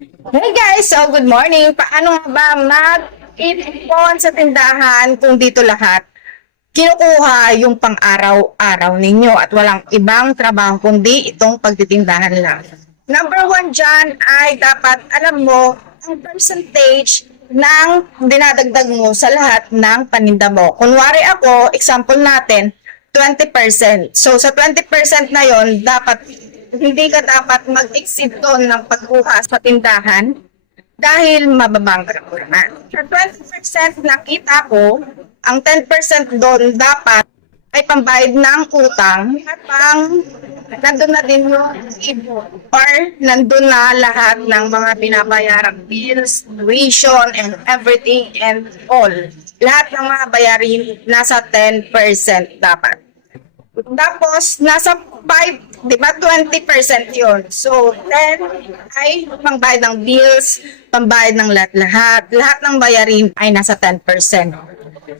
Hey guys, so good morning. Paano nga ba mag-ipon sa tindahan kung dito lahat kinukuha yung pang-araw-araw ninyo at walang ibang trabaho kundi itong pagtitindahan lang. Number one dyan ay dapat alam mo ang percentage ng dinadagdag mo sa lahat ng paninda mo. Kunwari ako, example natin, 20%. So sa 20% na yon dapat hindi ka dapat mag-exceed doon ng pagkuha sa tindahan dahil mababangkrut ka na. Sa 20% na kita ko, ang 10% doon dapat ay pambayad ng utang at pang nandun na din yung ibo or nandun na lahat ng mga binabayarang bills, tuition, and everything and all. Lahat ng mga bayarin nasa 10% dapat. Tapos, nasa 5, di ba, 20% yun. So, 10 ay pangbayad ng bills, pambayad ng lahat-lahat. Lahat ng bayarin ay nasa 10%.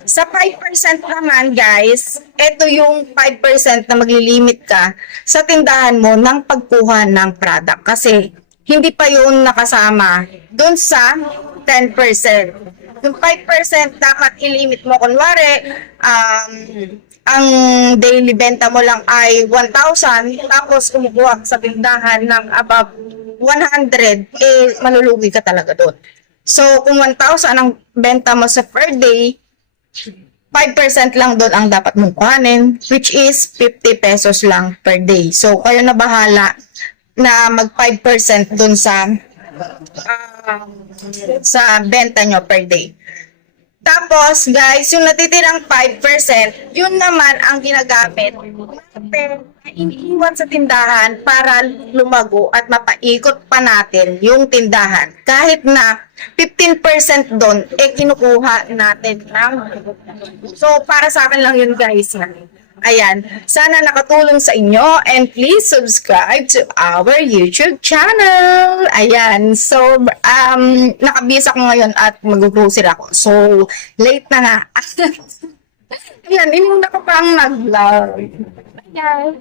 Sa 5% naman, guys, ito yung 5% na maglilimit ka sa tindahan mo ng pagkuha ng product. Kasi, hindi pa yun nakasama dun sa 10%. Yung 5% dapat ilimit mo. Kunwari, um, ang daily benta mo lang ay 1,000, tapos kumukuha sa tindahan ng above 100, eh, malulugi ka talaga doon. So, kung 1,000 ang benta mo sa per day, 5% lang doon ang dapat mong kuhanin, which is 50 pesos lang per day. So, kayo na bahala na mag 5% doon sa ah, sa benta nyo per day. Tapos, guys, yung natitirang 5%, yun naman ang ginagamit natin na iniiwan sa tindahan para lumago at mapaikot pa natin yung tindahan. Kahit na 15% doon, eh kinukuha natin ng So, para sa akin lang yun, guys. Ayan. Sana nakatulong sa inyo and please subscribe to our YouTube channel. Ayan. So, um, nakabis ako ngayon at mag-grocery ako. So, late na nga. Ayan, inuna ko pang nag-vlog. Ayan.